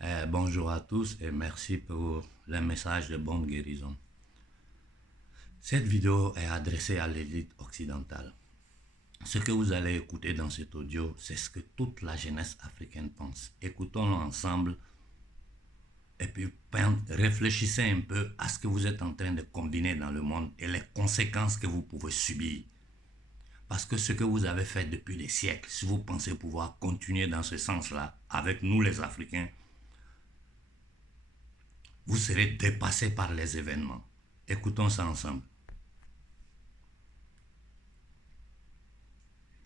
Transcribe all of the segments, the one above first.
Bonjour à tous et merci pour le message de bonne guérison. Cette vidéo est adressée à l'élite occidentale. Ce que vous allez écouter dans cet audio, c'est ce que toute la jeunesse africaine pense. Écoutons-le ensemble et puis réfléchissez un peu à ce que vous êtes en train de combiner dans le monde et les conséquences que vous pouvez subir. Parce que ce que vous avez fait depuis des siècles, si vous pensez pouvoir continuer dans ce sens-là, avec nous les Africains, vous serez dépassé par les événements. Écoutons ça ensemble.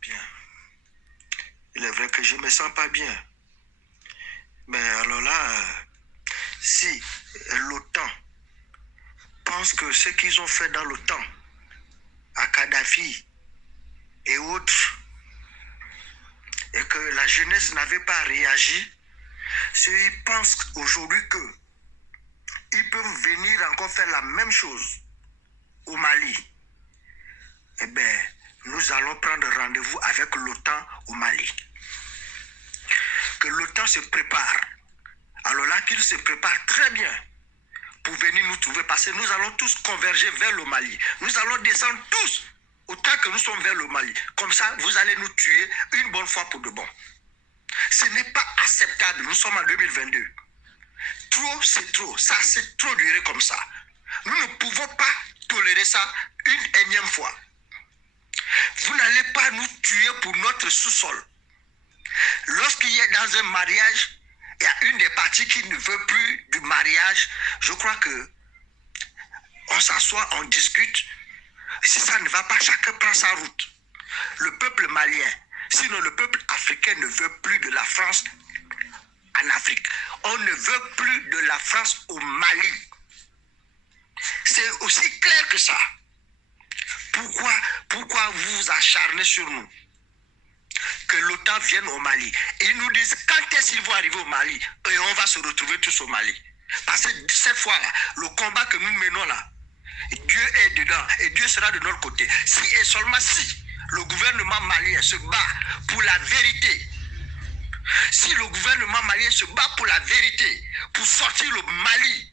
Bien. Il est vrai que je ne me sens pas bien. Mais alors là, si l'OTAN pense que ce qu'ils ont fait dans l'OTAN, à Kadhafi et autres, et que la jeunesse n'avait pas réagi, s'ils pensent aujourd'hui qu'ils peuvent venir encore faire la même chose au Mali, eh bien, nous allons prendre rendez-vous avec l'OTAN au Mali. Que l'OTAN se prépare. Alors là, qu'il se prépare très bien pour venir nous trouver, parce que nous allons tous converger vers le Mali. Nous allons descendre tous autant que nous sommes vers le Mali. Comme ça, vous allez nous tuer une bonne fois pour de bon. Ce n'est pas acceptable. Nous sommes en 2022. Trop, c'est trop. Ça, c'est trop duré comme ça. Nous ne pouvons pas tolérer ça une énième fois. Vous n'allez pas nous tuer pour notre sous-sol. Lorsqu'il y a dans un mariage, il y a une des parties qui ne veut plus du mariage. Je crois que on s'assoit, on discute. Si ça ne va pas, chacun prend sa route. Le peuple malien, sinon le peuple africain ne veut plus de la France en Afrique. On ne veut plus de la France au Mali. C'est aussi clair que ça. Pourquoi vous vous acharnez sur nous? Que l'OTAN vienne au Mali. Et ils nous disent quand est-ce qu'ils vont arriver au Mali et on va se retrouver tous au Mali. Parce que cette fois-là, le combat que nous menons là, Dieu est dedans et Dieu sera de notre côté. Si et seulement si le gouvernement malien se bat pour la vérité, si le gouvernement malien se bat pour la vérité, pour sortir le Mali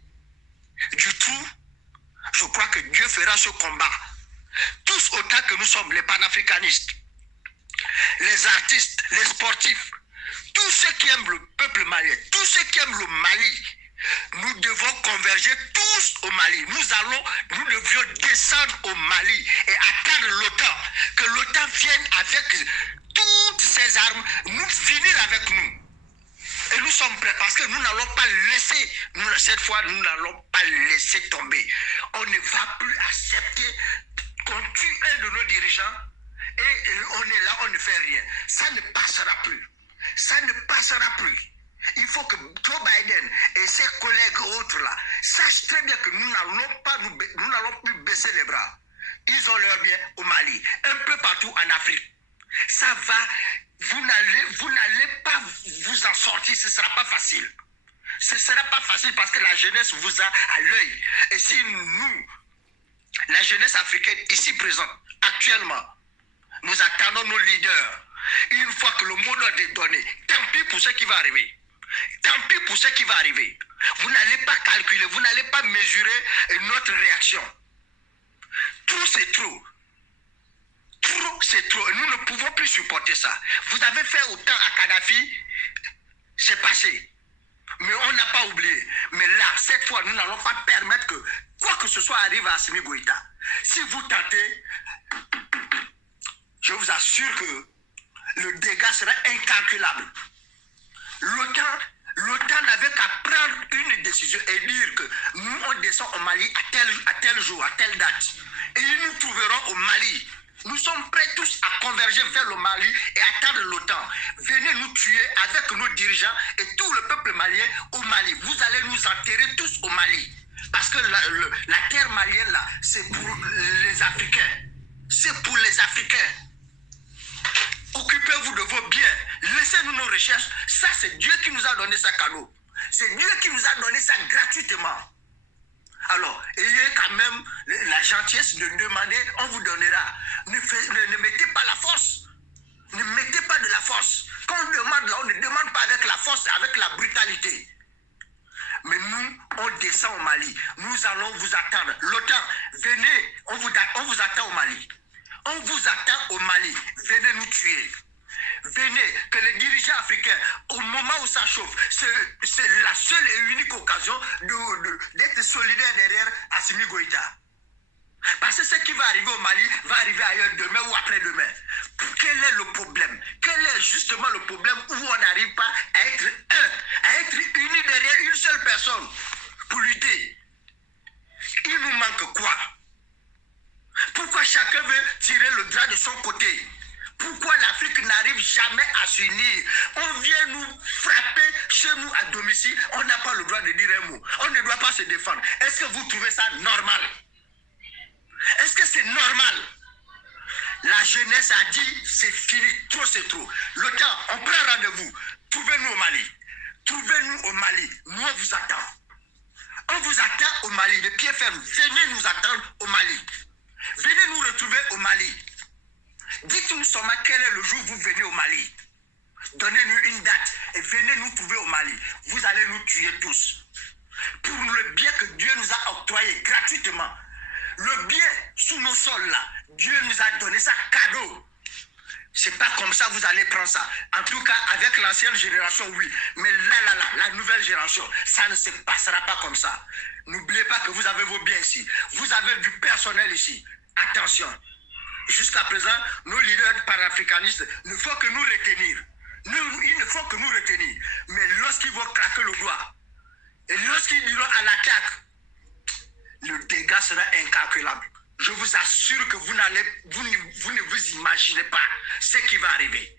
du trou, je crois que Dieu fera ce combat. Tous autant que nous sommes les panafricanistes, les artistes, les sportifs, tous ceux qui aiment le peuple malien, tous ceux qui aiment le Mali, nous devons converger tous au Mali. Nous devions descendre au Mali et attendre l'OTAN, que l'OTAN vienne avec toutes ses armes, nous finir avec nous. Et nous sommes prêts parce que nous n'allons pas laisser, cette fois nous n'allons pas laisser tomber. On ne va plus accepter qu'on tue un de nos dirigeants et on est là, on ne fait rien. Ça ne passera plus. Ça ne passera plus. Il faut que Joe Biden et ses collègues autres là sachent très bien que nous n'allons plus baisser les bras. Ils ont leur bien au Mali, un peu partout en Afrique. Ça va, vous n'allez pas vous en sortir, ce ne sera pas facile. Ce ne sera pas facile parce que la jeunesse vous a à l'œil. Et si nous, la jeunesse africaine ici présente, actuellement, nous attendons nos leaders. Une fois que le mot d'ordre est donné, tant pis pour ce qui va arriver. Tant pis pour ce qui va arriver. Vous n'allez pas calculer, vous n'allez pas mesurer notre réaction. Trop, c'est trop. Trop, c'est trop. Et nous ne pouvons plus supporter ça. Vous avez fait autant à Kadhafi, c'est passé. Mais on n'a pas oublié. Mais là, cette fois, nous n'allons pas permettre que quoi que ce soit arrive à Assimi Goïta. Si vous tentez, je vous assure que le dégât sera incalculable. L'OTAN n'avait qu'à prendre une décision et dire que nous, on descend au Mali à tel jour, à telle date. Et ils nous trouveront au Mali. Nous sommes prêts tous à converger vers le Mali et attendre l'OTAN. Venez nous tuer avec nos dirigeants et tout le peuple malien au Mali. Vous allez nous enterrer tous au Mali. Parce que la terre malienne là, c'est pour les Africains. C'est pour les Africains. Occupez-vous de vos biens. Laissez-nous nos recherches. Ça, c'est Dieu qui nous a donné ça cadeau. C'est Dieu qui nous a donné ça gratuitement. Alors, ayez quand même la gentillesse de demander, on vous donnera. Ne mettez pas la force. Ne mettez pas de la force. Quand on demande là, on ne demande pas avec la force, avec la brutalité. Mais nous, on descend au Mali. Nous allons vous attendre. L'OTAN, venez, on vous attend au Mali. On vous attend au Mali. Venez nous tuer. Venez, que les dirigeants africains, au moment où ça chauffe, c'est la seule et unique occasion d'être solidaire derrière Assimi Goïta. Parce que ce qui va arriver au Mali va arriver ailleurs demain ou après-demain. Quel est le problème? Quel est justement le problème où on n'arrive pas à être un, à être unis derrière une seule personne pour lutter? Il nous manque quoi? Pourquoi chacun veut tirer le drap de son côté? Pourquoi l'Afrique n'arrive jamais à s'unir? On vient nous frapper chez nous à domicile, on n'a pas le droit de dire un mot. On ne doit pas se défendre. Est-ce que vous trouvez ça normal? Est-ce que c'est normal? La jeunesse a dit, c'est fini, trop c'est trop. Le temps, on prend rendez-vous. Trouvez-nous au Mali. Trouvez-nous au Mali. Nous, on vous attend. On vous attend au Mali, de pied ferme. Venez nous attendre au Mali. Venez nous retrouver au Mali. Dites-nous seulement quel est le jour où vous venez au Mali. Donnez-nous une date et venez nous trouver au Mali. Vous allez nous tuer tous. Pour le bien que Dieu nous a octroyé gratuitement. Le bien sous nos sols là, Dieu nous a donné ça cadeau. C'est pas comme ça vous allez prendre ça. En tout cas, avec l'ancienne génération, oui. Mais la nouvelle génération, ça ne se passera pas comme ça. N'oubliez pas que vous avez vos biens ici. Vous avez du personnel ici. Attention. Jusqu'à présent, nos leaders panafricanistes ne font que nous retenir. Ils ne font que nous retenir. Mais lorsqu'ils vont craquer le doigt, et lorsqu'ils diront à l'attaque, le dégât sera incalculable. Je vous assure que vous ne vous imaginez pas ce qui va arriver.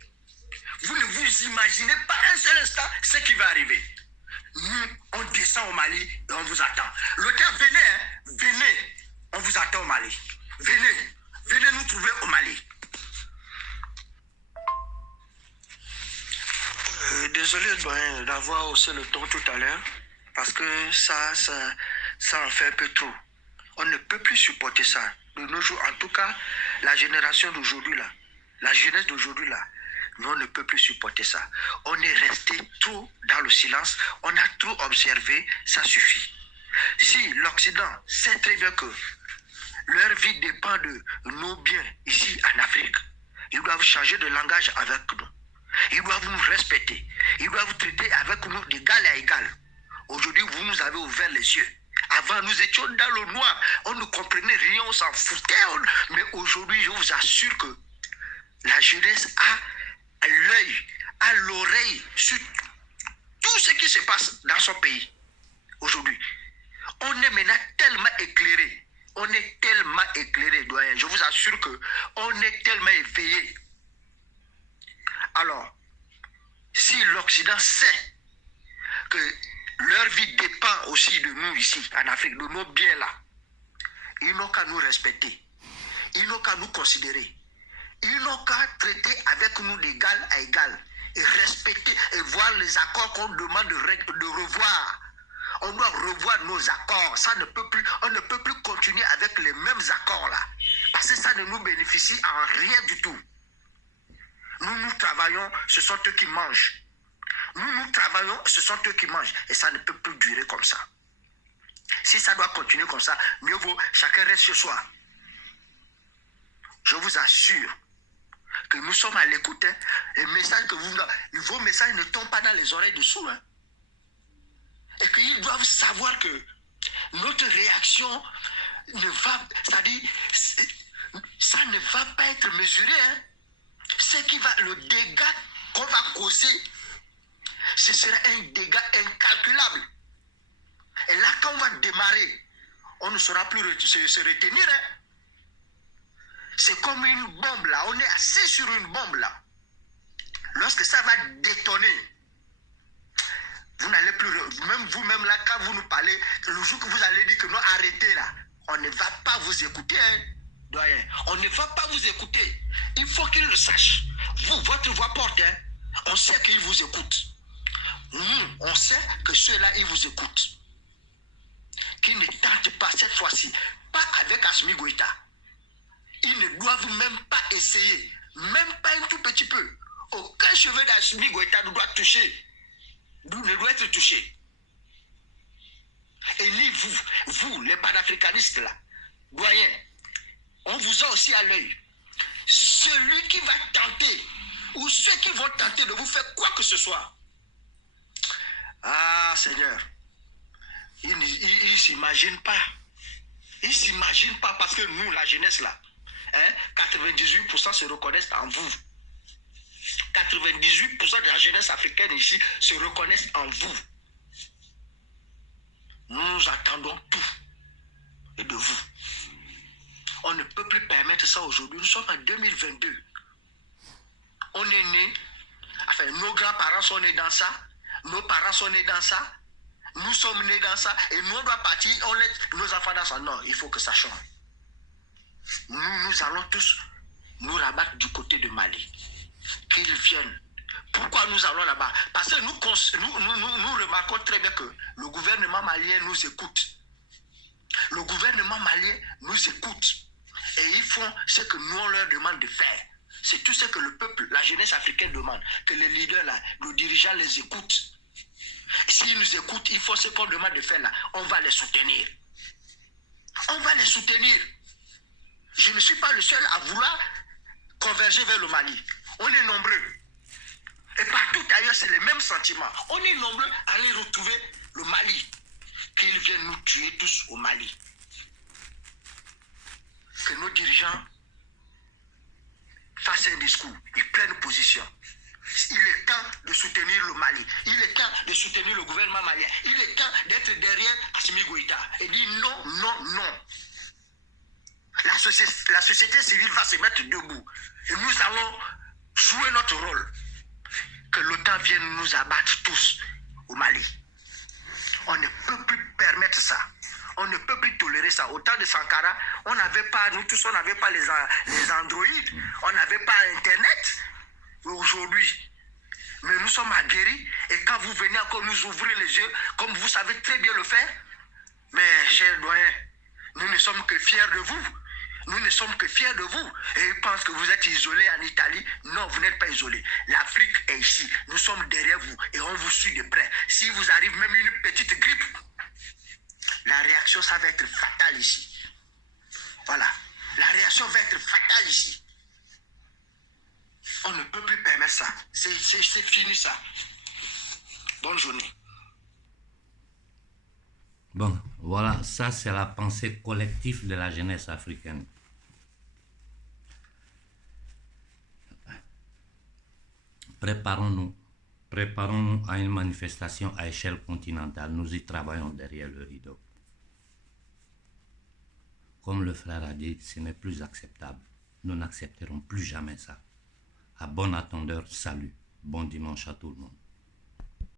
Vous ne vous imaginez pas un seul instant ce qui va arriver. Nous, on descend au Mali et on vous attend. Le temps, venez, hein, venez. On vous attend au Mali. Venez. Venez nous trouver au Mali. Désolé d'avoir haussé le ton tout à l'heure, parce que ça en fait un peu trop. On ne peut plus supporter ça. De nos jours, en tout cas, la génération d'aujourd'hui là, la jeunesse d'aujourd'hui là, nous on ne peut plus supporter ça. On est resté trop dans le silence, on a trop observé, ça suffit. Si l'Occident sait très bien que leur vie dépend de nos biens ici en Afrique, ils doivent changer de langage avec nous. Ils doivent nous respecter. Ils doivent traiter avec nous d'égal à égal. Aujourd'hui, vous nous avez ouvert les yeux. Avant, nous étions dans le noir. On ne comprenait rien, on s'en foutait. Mais aujourd'hui, je vous assure que la jeunesse a l'œil, a l'oreille sur tout ce qui se passe dans son pays. Aujourd'hui, on est maintenant tellement éclairé. On est tellement éclairé, doyen. Je vous assure qu'on est tellement éveillé. Alors, si l'Occident sait que leur vie dépend aussi de nous ici, en Afrique, de nos biens là, ils n'ont qu'à nous respecter. Ils n'ont qu'à nous considérer. Ils n'ont qu'à traiter avec nous d'égal à égal. Et respecter et voir les accords qu'on demande de revoir. On doit revoir nos accords. Ça ne peut plus, on ne peut plus continuer avec les mêmes accords là. Parce que ça ne nous bénéficie en rien du tout. Nous travaillons, ce sont eux qui mangent. Nous travaillons, ce sont eux qui mangent. Et ça ne peut plus durer comme ça. Si ça doit continuer comme ça, mieux vaut chacun reste chez soi. Je vous assure que nous sommes à l'écoute. Hein, les messages que vos messages ne tombent pas dans les oreilles dessous. Hein, et qu'ils doivent savoir que notre réaction ne va, c'est-à-dire, ça ne va pas être mesuré. Hein. Le dégât qu'on va causer, ce sera un dégât incalculable. Et là, quand on va démarrer, on ne saura plus se retenir. Hein. C'est comme une bombe là, on est assis sur une bombe là. Lorsque ça va détonner, vous n'allez plus, même vous-même là, quand vous nous parlez, le jour que vous allez dire que non, arrêtez là, on ne va pas vous écouter. Hein. Doyen, on ne va pas vous écouter. Il faut qu'ils le sachent. Vous, votre voix porte. Hein. On sait qu'ils vous écoutent. Nous, on sait que ceux-là, ils vous écoutent. Qu'ils ne tentent pas cette fois-ci. Pas avec Assimi Goïta. Ils ne doivent même pas essayer. Même pas un tout petit peu. Aucun cheveu d'Assimi Goïta ne doit toucher. Ne doit être touché. Et ni vous, les panafricanistes là, doyens, on vous a aussi à l'œil. Celui qui va tenter, ou ceux qui vont tenter de vous faire quoi que ce soit, ah Seigneur, ils ne s'imaginent pas. Ils ne s'imaginent pas parce que nous, la jeunesse là, 98% se reconnaissent en vous. 98% de la jeunesse africaine ici se reconnaissent en vous. Nous attendons tout de vous. On ne peut plus permettre ça aujourd'hui. Nous sommes en 2022. On est né, enfin nos grands-parents sont nés dans ça, nos parents sont nés dans ça, nous sommes nés dans ça, et nous on doit partir, on laisse nos enfants dans ça. Non, il faut que ça change. Nous allons tous nous rabattre du côté de Mali. Qu'ils viennent. Pourquoi nous allons là-bas? Parce que nous remarquons très bien que le gouvernement malien nous écoute. Le gouvernement malien nous écoute. Et ils font ce que nous on leur demande de faire. C'est tout ce que le peuple, la jeunesse africaine demande. Que les leaders là, nos dirigeants les écoutent. S'ils nous écoutent, ils font ce qu'on demande de faire là. On va les soutenir. On va les soutenir. Je ne suis pas le seul à vouloir converger vers le Mali. On est nombreux. Et partout ailleurs, c'est les mêmes sentiments. On est nombreux à aller retrouver le Mali. Qu'ils viennent nous tuer tous au Mali. Que nos dirigeants fassent un discours, ils prennent position. Il est temps de soutenir le Mali. Il est temps de soutenir le gouvernement malien. Il est temps d'être derrière Assimi Goïta et dire non, non, non. La société civile va se mettre debout. Et nous allons jouer notre rôle. Que l'OTAN vienne nous abattre tous au Mali. On ne peut plus permettre ça. On ne peut plus tolérer ça. Au temps de Sankara, on n'avait pas, nous tous, on n'avait pas les androïdes. On n'avait pas Internet. Aujourd'hui, mais nous sommes aguerris. Et quand vous venez encore nous ouvrir les yeux, comme vous savez très bien le faire, mais chers doyens, nous ne sommes que fiers de vous. Nous ne sommes que fiers de vous. Et ils pensent que vous êtes isolés en Italie. Non, vous n'êtes pas isolés. L'Afrique est ici. Nous sommes derrière vous et on vous suit de près. Si vous arrive même une petite grippe, la réaction, ça va être fatal ici. Voilà. La réaction va être fatale ici. On ne peut plus permettre ça. C'est fini ça. Bonne journée. Bon, voilà, ça c'est la pensée collective de la jeunesse africaine. Préparons-nous à une manifestation à échelle continentale. Nous y travaillons derrière le rideau. Comme le frère a dit, ce n'est plus acceptable. Nous n'accepterons plus jamais ça. À bon attendeur, salut. Bon dimanche à tout le monde.